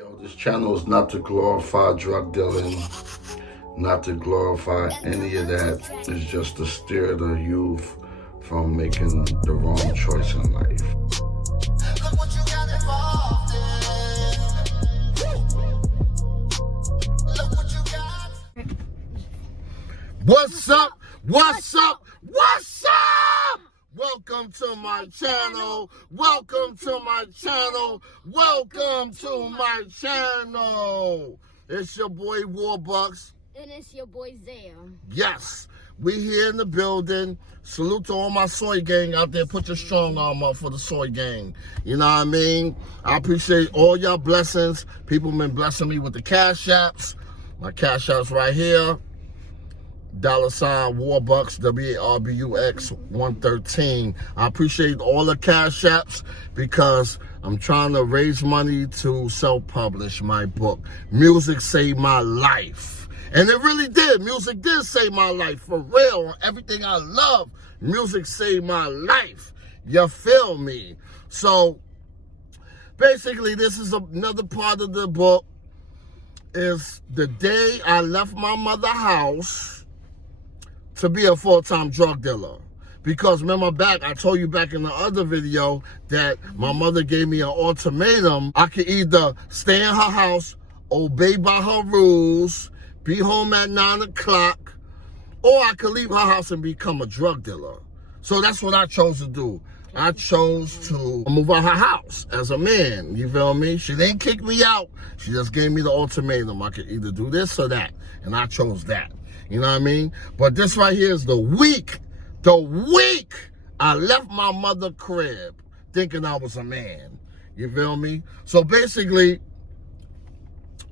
Yo, this channel is not to glorify drug dealing, not to glorify any of that. It's just to steer the youth from making the wrong choice in life. Look what you got involved in. Look what you got. What's up? What's up? What's up? Welcome to my channel. Welcome to my channel. Welcome to my channel. It's your boy Warbucks. And it's your boy Zaya. Yes, we here in the building. Salute to all my soy gang out there. Put your strong arm up for the soy gang. You know what I mean? I appreciate all y'all blessings. People been blessing me with the cash apps. My cash apps right here. $ Warbucks, WARBUX 113. I appreciate all the cash apps because I'm trying to raise money to self-publish my book. Music saved my life. And it really did. Music did save my life. For real. Everything I love, music saved my life. You feel me? So, basically, this is another part of the book. Is the day I left my mother's house to be a full-time drug dealer. Because remember back, I told you back in the other video that my mother gave me an ultimatum. I could either stay in her house, obey by her rules, be home at 9 o'clock, or I could leave her house and become a drug dealer. So that's what I chose to do. I chose to move out her house as a man, you feel me? She didn't kick me out. She just gave me the ultimatum. I could either do this or that, and I chose that. You know what I mean? But this right here is the week I left my mother's crib thinking I was a man. You feel me? So basically,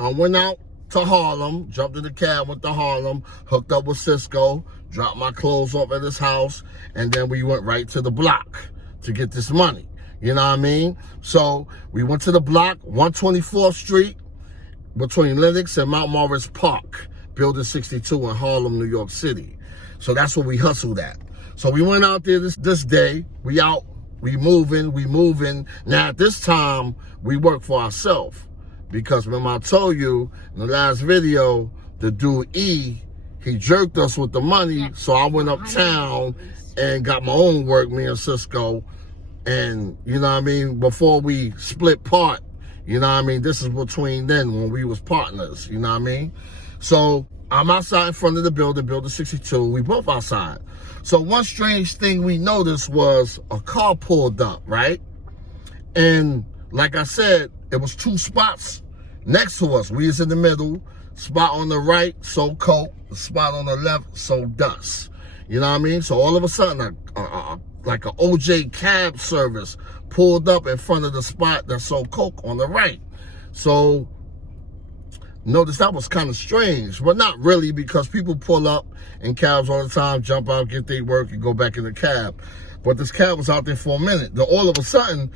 I went out to Harlem, jumped in the cab, went to Harlem, hooked up with Cisco, dropped my clothes off at his house, and then we went right to the block to get this money. You know what I mean? So we went to the block, 124th Street, between Lenox and Mount Morris Park. Building 62 in Harlem, New York City. So that's where we hustled at. So we went out there this day. We out, we moving. Now at this time, we work for ourselves. Because remember I told you in the last video, the dude E, he jerked us with the money. So I went uptown and got my own work, me and Cisco. And you know what I mean? Before we split part, you know what I mean? This is between then when we was partners, you know what I mean? So I'm outside in front of the building 62. We both outside. So one strange thing we noticed was a car pulled up, right? And like I said, it was two spots next to us. We was in the middle. Spot on the right, so coke. The spot on the left, so dust. You know what I mean? So all of a sudden, like an OJ cab service pulled up in front of the spot that sold coke on the right. So notice that was kind of strange, but not really, because people pull up in cabs all the time, jump out, get their work, and go back in the cab. But this cab was out there for a minute. Then all of a sudden,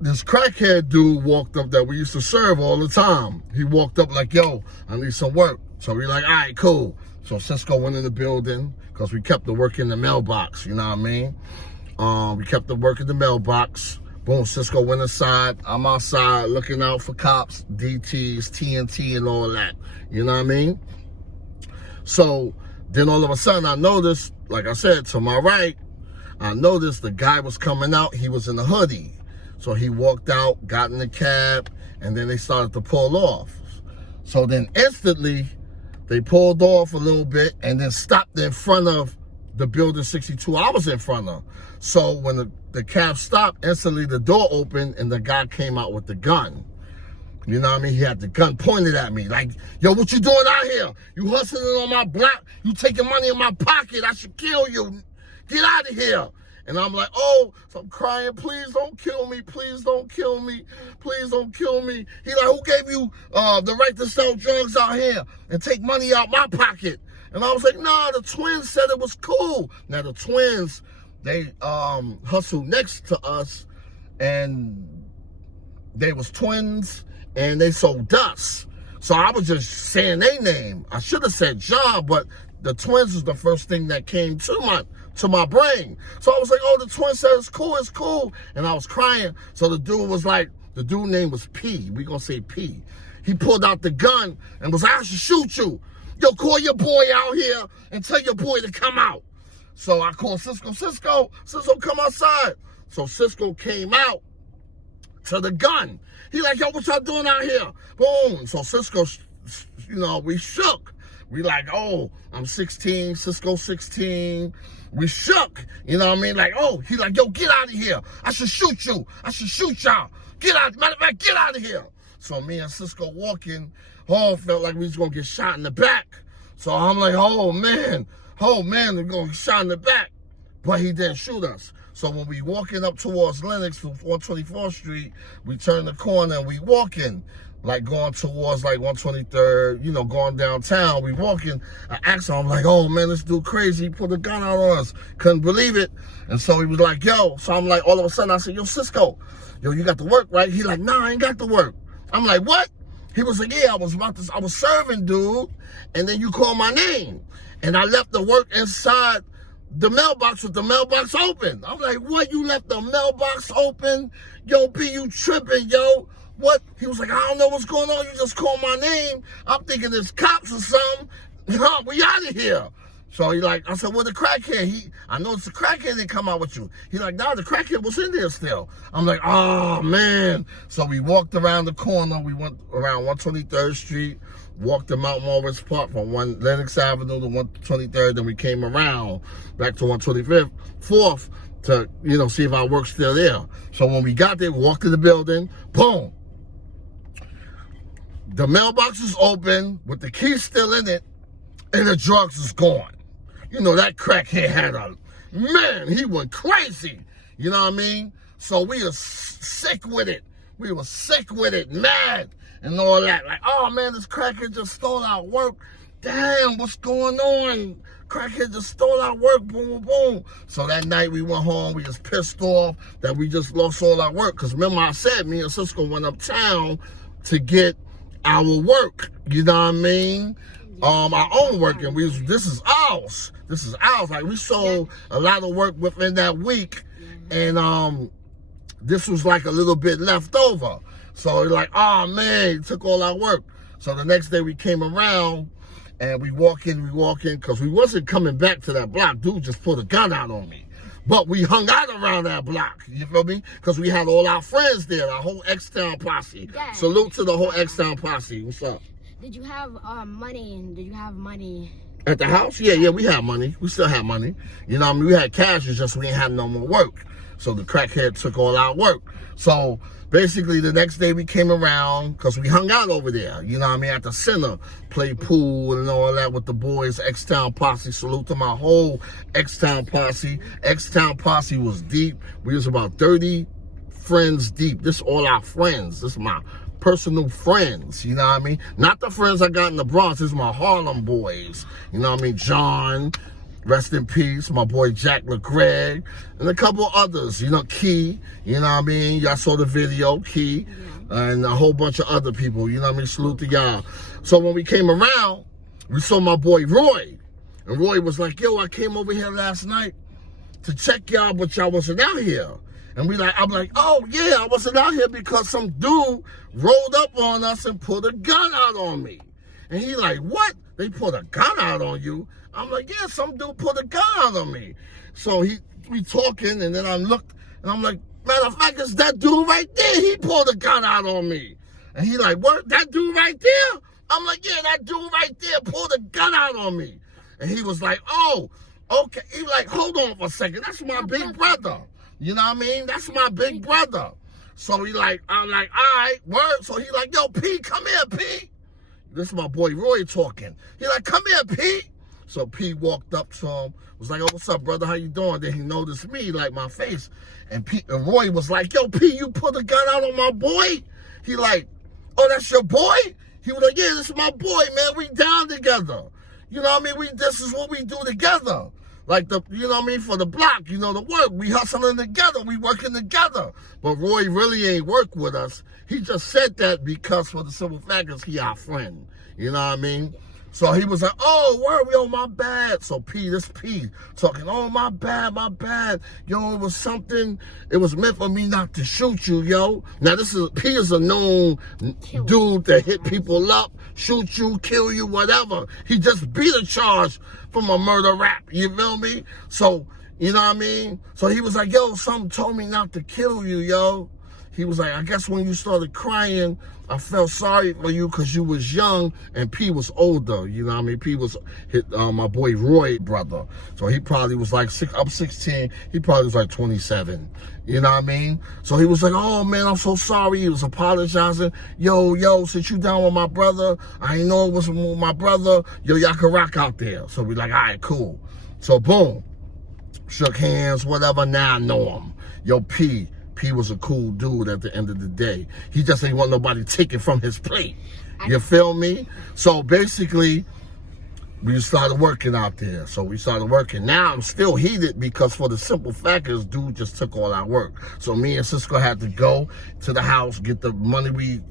this crackhead dude walked up that we used to serve all the time. He walked up like, yo, I need some work. So we like, all right, cool. So Cisco went in the building because we kept the work in the mailbox, you know what I mean? We kept the work in the mailbox. Boom, Cisco went inside. I'm outside looking out for cops, DTs, TNT, and all that. You know what I mean? So then all of a sudden I noticed, like I said, to my right, I noticed the guy was coming out. He was in a hoodie. So he walked out, got in the cab, and then they started to pull off. So then instantly, they pulled off a little bit and then stopped in front of the building 62 I was in front of. So when the cab stopped, instantly the door opened and the guy came out with the gun. You know what I mean? He had the gun pointed at me like, yo, what you doing out here? You hustling on my block? You taking money in my pocket? I should kill you. Get out of here. And I'm like, oh, so I'm crying, please don't kill me. Please don't kill me. Please don't kill me. He like, who gave you the right to sell drugs out here and take money out my pocket? And I was like, nah, the twins said it was cool. Now the twins, they hustled next to us, and they was twins, and they sold dust. So I was just saying their name. I should have said John, but the twins was the first thing that came to my brain. So I was like, oh, the twins said it's cool. And I was crying. So the dude was like, The dude name was P. We gonna say P. He pulled out the gun and was like, I should shoot you. Yo, call your boy out here and tell your boy to come out. So I called Cisco. Cisco, come outside. So Cisco came out to the gun. He like, yo, what y'all doing out here? Boom. So Cisco, we shook. We like, oh, I'm 16, Cisco 16. We shook. You know what I mean? Like, oh, he like, yo, get out of here. I should shoot you. I should shoot y'all. Get out. Matter of fact, get out of here. So me and Cisco walking, felt like we was going to get shot in the back. So I'm like, oh, man, we're going to get shot in the back. But he didn't shoot us. So when we walking up towards Lenox from 124th Street, we turn the corner and we walking, like going towards like 123rd, going downtown. We walking. I asked him, I'm like, oh man, this dude crazy. He put a gun out on us. Couldn't believe it. And so he was like, yo. So I'm like, all of a sudden I said, yo, Cisco, yo, you got to work, right? He like, nah, I ain't got to work. I'm like, what? He was like, yeah, I was serving, dude. And then you called my name. And I left the work inside the mailbox with the mailbox open. I'm like, what? You left the mailbox open? Yo, B, you tripping, yo. What? He was like, I don't know what's going on. You just called my name. I'm thinking there's cops or something. We out of here. So he like, I said, well, the crackhead, I know it's the crackhead that come out with you. He like, nah, the crackhead was in there still. I'm like, oh, man. So we walked around the corner. We went around 123rd Street, walked to Mount Morris Park from Lenox Avenue to 123rd. Then we came around back to 125th, 4th to, see if our work's still there. So when we got there, we walked to the building, boom. The mailbox is open with the key still in it, and the drugs is gone. That crackhead he went crazy. You know what I mean? So we were sick with it. We were sick with it, mad, and all that. Like, oh man, this crackhead just stole our work. Damn, what's going on? Crackhead just stole our work, boom, boom. So that night we went home, we just pissed off that we just lost all our work. Because remember I said me and Cisco went uptown to get our work, you know what I mean? Our own work, and this is ours. Like, we sold a lot of work within that week, and this was like a little bit left over. So like, oh man, he took all our work. So the next day we came around, and we walk in, because we wasn't coming back to that block. Dude just put a gun out on me. But we hung out around that block, you feel me? Because we had all our friends there, our whole X-Town posse. Yeah. Salute to the whole X-Town posse. What's up? Did you have money? At the house? Yeah, we had money. We still had money. You know what I mean? We had cash, it's just we didn't have no more work. So the crackhead took all our work. So basically the next day we came around, because we hung out over there, you know what I mean, at the center, played pool and all that with the boys, X-Town posse. Salute to my whole X-Town posse. X-Town posse was deep. We was about 30 friends deep. This all our friends. This is my personal friends, you know what I mean? Not the friends I got in the Bronx. This is my Harlem boys. You know what I mean? John, rest in peace, my boy Jack LeGreg, and a couple others, Key, you know what I mean? Y'all saw the video, Key, and a whole bunch of other people, you know what I mean? Salute to y'all. So when we came around, we saw my boy Roy, and Roy was like, yo, I came over here last night to check y'all, but y'all wasn't out here. And I'm like, oh yeah, I wasn't out here because some dude rolled up on us and put a gun out on me. And he like, what? They put a gun out on you? I'm like, yeah, some dude put a gun out on me. So we talking, and then I looked, and I'm like, matter of fact, it's that dude right there. He pulled a gun out on me. And he like, what? That dude right there? I'm like, yeah, that dude right there pulled a gun out on me. And he was like, oh, okay. He like, hold on for a second. That's my big brother. You know what I mean? That's my big brother. So I'm like, all right, word. So he like, yo, P, come here, P. This is my boy Roy talking. He like, come here, P. So P walked up to him, was like, oh, what's up, brother? How you doing? Then he noticed me, like my face. And Roy was like, yo, P, you put a gun out on my boy? He like, oh, that's your boy? He was like, yeah, this is my boy, man. We down together. You know what I mean? This is what we do together. Like you know what I mean, for the block, the work. We hustling together, we working together. But Roy really ain't work with us. He just said that because for the simple fact is he our friend. You know what I mean? So he was like, oh, word, yo, my bad. So this P talking, oh, my bad. Yo, it was something, it was meant for me not to shoot you, yo. Now, P is a known dude that hit people up, shoot you, kill you, whatever. He just beat a charge from a murder rap, you feel me? So, you know what I mean? So he was like, yo, something told me not to kill you, yo. He was like, I guess when you started crying, I felt sorry for you because you was young and P was older. You know what I mean? P was my boy Roy brother. So he probably was like, I'm 16. He probably was like 27. You know what I mean? So he was like, oh, man, I'm so sorry. He was apologizing. Yo, since you down with my brother, I ain't know it was my brother. Yo, y'all can rock out there. So we like, all right, cool. So boom. Shook hands, whatever. Now I know him. Yo, P was a cool dude at the end of the day. He just ain't want nobody taking from his plate. You feel me? So basically, we started working out there. So we started working. Now I'm still heated because for the simple fact is dude just took all our work. So me and Cisco had to go to the house, get the money we,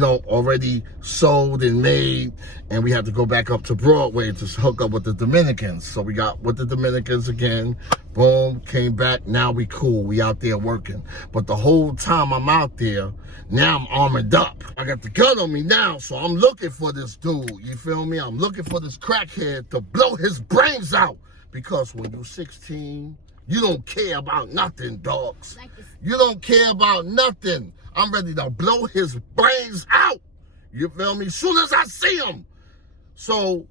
already sold and made, and we had to go back up to Broadway to hook up with the Dominicans. So we got with the Dominicans again, boom, came back, now we cool, we out there working. But the whole time I'm out there, now I'm armored up. I got the gun on me now, so I'm looking for this dude, you feel me? I'm looking for this crackhead to blow his brains out. Because when you're 16, you don't care about nothing, dogs. You don't care about nothing. I'm ready to blow his brains out. You feel me? Soon as I see him. So,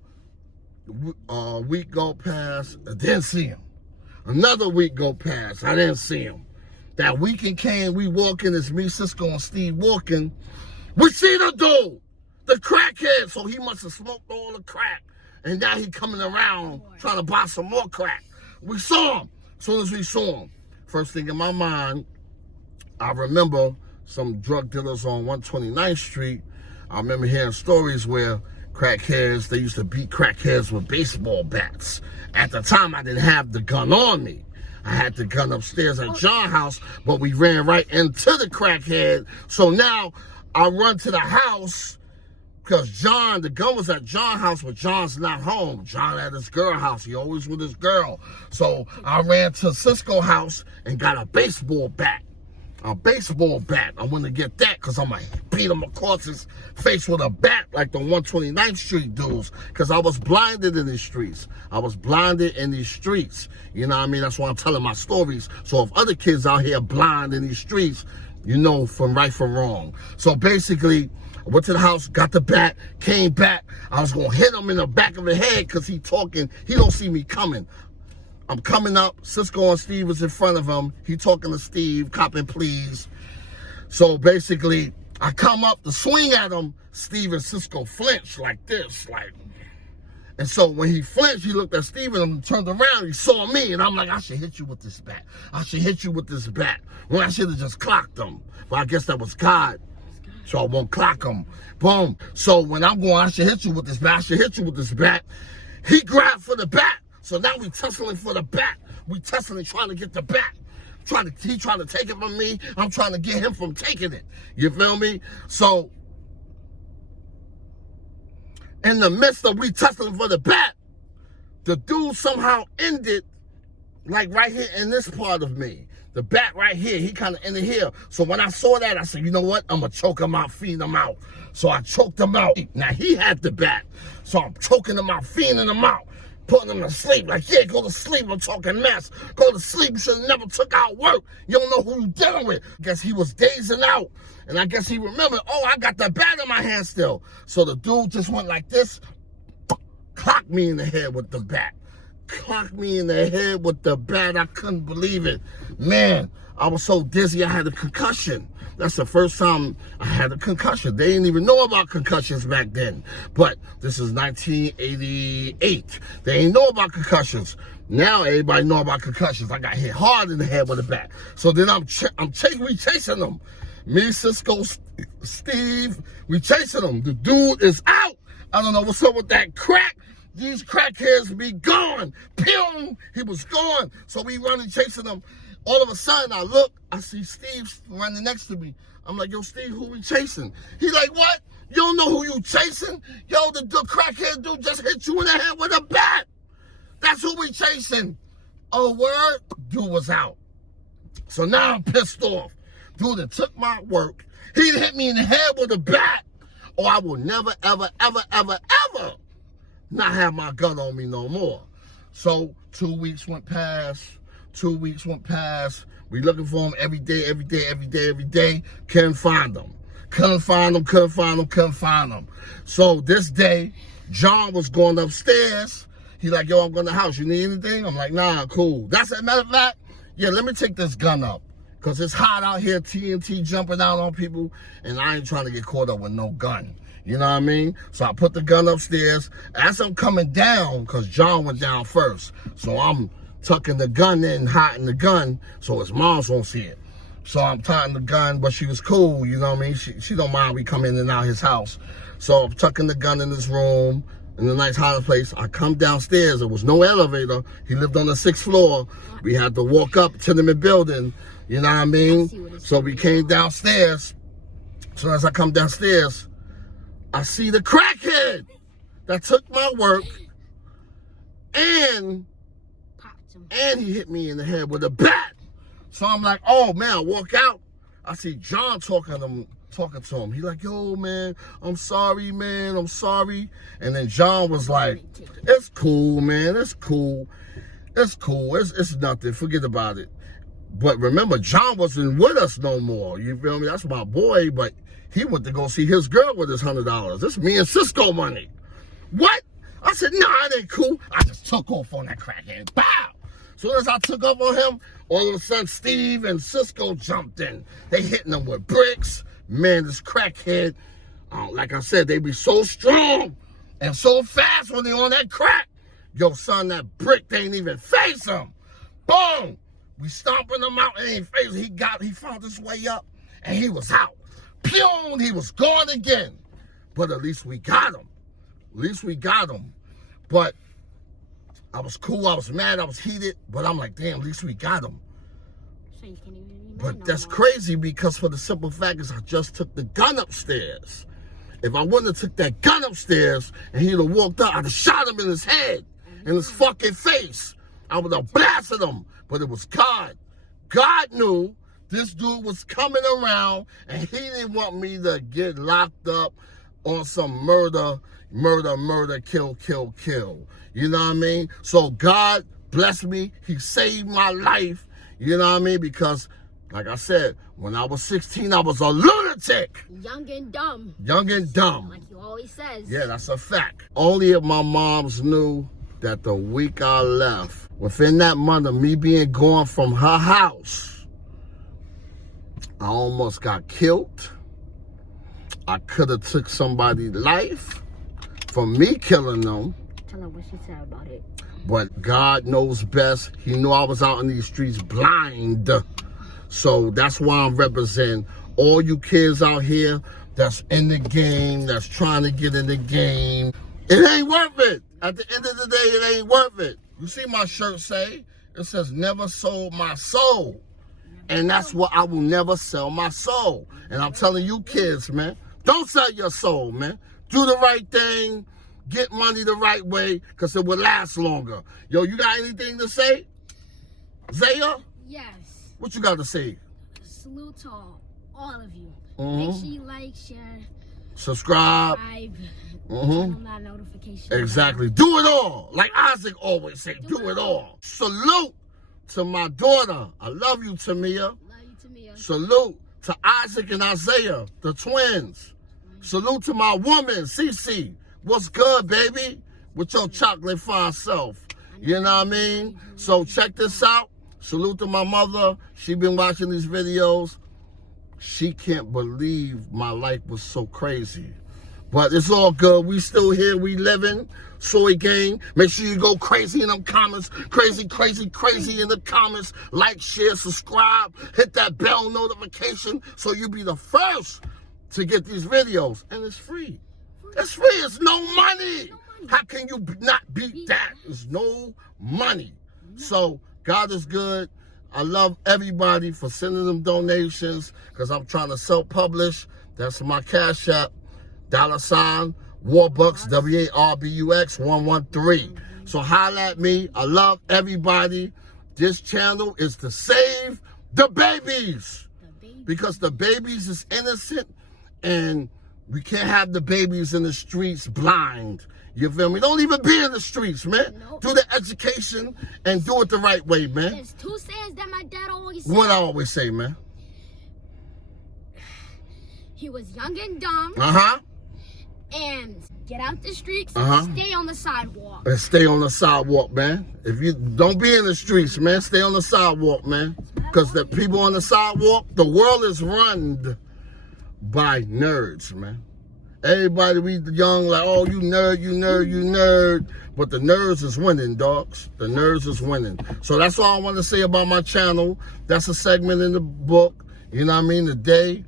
a week go past, I didn't see him. Another week go past, I didn't see him. That weekend came, we walking, it's me, Cisco, and Steve walking. We see the dude, the crackhead. So he must have smoked all the crack. And now he coming around trying to buy some more crack. We saw him. As soon as we saw him, first thing in my mind, I remember some drug dealers on 129th Street. I remember hearing stories where crackheads, they used to beat crackheads with baseball bats. At the time, I didn't have the gun on me. I had the gun upstairs at John's house, but we ran right into the crackhead. So now I run to the house because the gun was at John's house, but John's not home. John at his girl house. He always with his girl. So I ran to Cisco's house and got a baseball bat. I want to get that because I'm going to beat him across his face with a bat like the 129th Street dudes because I was blinded in these streets. You know what I mean? That's why I'm telling my stories. So if other kids out here blind in these streets, you know from right from wrong. So basically, I went to the house, got the bat, came back. I was going to hit him in the back of the head because he talking. He don't see me coming. I'm coming up, Cisco and Steve was in front of him. He talking to Steve, copping please. So basically, I come up to swing at him. Steve and Cisco flinched like this, and so when he flinched, he looked at Steve and turned around, he saw me, and I'm like, I should hit you with this bat. When I should have just clocked him. But I guess that was God. So I won't clock him. Boom. So when I'm going, I should hit you with this bat. He grabbed for the bat. So now we tussling for the bat. We tussling trying to get the bat. He trying to take it from me. I'm trying to get him from taking it. You feel me? So in the midst of we tussling for the bat, the dude somehow ended like right here in this part of me. The bat right here, he kind of ended here. So when I saw that, I said, you know what? I'm going to choke him out, feed him out. So I choked him out. Now he had the bat. So I'm choking him out, feeding him out. Putting him to sleep, like, yeah, go to sleep, I'm talking mess. Go to sleep, you should have never took out work. You don't know who you dealing with. Guess he was dazing out. And I guess he remembered, oh, I got the bat in my hand still. So the dude just went like this, clocked me in the head with the bat. I couldn't believe it. Man, I was so dizzy, I had a concussion. That's the first time I had a concussion. They didn't even know about concussions back then. But this is 1988. They ain't know about concussions. Now everybody know about concussions. I got hit hard in the head with a bat. So then we chasing them. Me, Cisco, Steve, we chasing them. The dude is out. I don't know what's up with that crack. These crackheads be gone. Pew! He was gone. So we running chasing them. All of a sudden, I look, I see Steve running next to me. I'm like, yo, Steve, who we chasing? He like, what? You don't know who you chasing? Yo, the crackhead dude just hit you in the head with a bat. That's who we chasing. Oh, word? Dude was out. So now I'm pissed off. Dude that took my work. He hit me in the head with a bat. Or I will never, ever, ever, ever, ever not have my gun on me no more. So 2 weeks went past. 2 weeks went past. We looking for him every day. Couldn't find him. Couldn't find him. So this day, John was going upstairs. He like, yo, I'm going to the house. You need anything? I'm like, nah, cool. That's a matter of fact. Yeah, let me take this gun up. Because it's hot out here, TNT jumping out on people, and I ain't trying to get caught up with no gun. You know what I mean? So I put the gun upstairs. As I'm coming down, because John went down first, so I'm tucking the gun in, hiding the gun, so his moms won't see it. So I'm tying the gun, but she was cool, you know what I mean? She don't mind we come in and out his house. So I'm tucking the gun in his room, in a nice hiding place. I come downstairs. There was no elevator. He lived on the 6th floor. We had to walk up tenement building. You know what I mean? So we came downstairs. So as I come downstairs, I see the crackhead that took my work, and he hit me in the head with a bat. So I'm like, oh man, I walk out. I see John talking to him. He like, yo man, I'm sorry, man, I'm sorry. And then John was like, it's cool, man, it's cool. It's nothing, forget about it. But remember, John wasn't with us no more. You feel me? That's my boy, but he went to go see his girl with his $100. This is me and Cisco money. What? I said, nah, it ain't cool. I just took off on that crackhead. Bow! Soon as I took up on him, all of a sudden Steve and Cisco jumped in. They hitting him with bricks. Man, this crackhead, like I said, they be so strong and so fast when they on that crack. Yo, son, that brick, they ain't even face him. Boom! We stomping him out and ain't face him. He found his way up and he was out. Pew! He was gone again. But at least we got him. But I was cool, I was mad, I was heated, but I'm like, damn, at least we got him. So you can't even be mad But no that's more. crazy because for the simple fact is I just took the gun upstairs. If I wouldn't have took that gun upstairs and he'd have walked out, I'd have shot him in his head, in his fucking face. I would have blasted him, but it was God. God knew this dude was coming around and he didn't want me to get locked up on some murder, kill. You know what I mean? So God blessed me. He saved my life. You know what I mean? Because, like I said, when I was 16, I was a lunatic. Young and dumb. Like he always says. Yeah, that's a fact. Only if my moms knew that the week I left, within that month of me being gone from her house, I almost got killed. I could have took somebody's life from me killing them. Tell her what she said about it. But God knows best. He knew I was out in these streets blind. So that's why I'm representing all you kids out here that's in the game, that's trying to get in the game. It ain't worth it. At the end of the day, it ain't worth it. You see my shirt say? It says, never sold my soul. And that's what I will never sell my soul. And I'm telling you kids, man, don't sell your soul, man. Do the right thing. Get money the right way, because it will last longer. Yo, you got anything to say? Zaya? Yes. What you got to say? Salute to all of you. Mhm. Make sure you like, share, Subscribe. subscribe, Mhm. turn on that notification. Exactly. Do it all. Like Isaac always say, do it all. Salute to my daughter. I love you, Tamia. Love you, Tamia. Salute to Isaac and Isaiah, the twins. Salute to my woman, Cece. What's good, baby? With your chocolate fine self. You know what I mean? So check this out. Salute to my mother. She been watching these videos. She can't believe my life was so crazy. But it's all good. We still here. We living. Soy Gang. Make sure you go crazy in them comments. Crazy in the comments. Like, share, subscribe. Hit that bell notification so you be the first to get these videos. And it's free. It's free. It's no money. How can you not beat that? It's no money. So God is good. I love everybody for sending them donations because I'm trying to self-publish. That's my Cash App. $ Warbux, WARBUX 113. So holla at me. I love everybody. This channel is to save the babies. Because the babies is innocent and we can't have the babies in the streets blind. You feel me? Don't even be in the streets, man. Nope. Do the education and do it the right way, man. There's two sayings that my dad always said. What I always say, man. He was young and dumb. Uh-huh. And get out the streets Uh-huh. and stay on the sidewalk. And stay on the sidewalk, man. If you don't be in the streets, man, stay on the sidewalk, man. Because the people on the sidewalk, the world is run by nerds, man. Everybody, we young, like, oh, you nerd, you nerd, you nerd. But the nerds is winning, dogs. The nerds is winning. So that's all I want to say about my channel. That's a segment in the book. You know what I mean? The day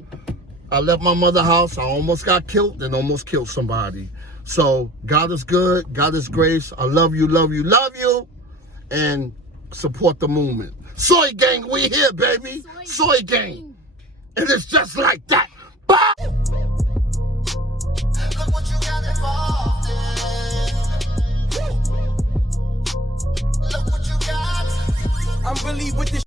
I left my mother's house, I almost got killed and almost killed somebody. So God is good. God is grace. I love you, love you, love you. And support the movement. Soy Gang, we here, baby. Soy Gang. And it's just like that. Bye. Look what you got involved in. Look what you got. I'm really with this.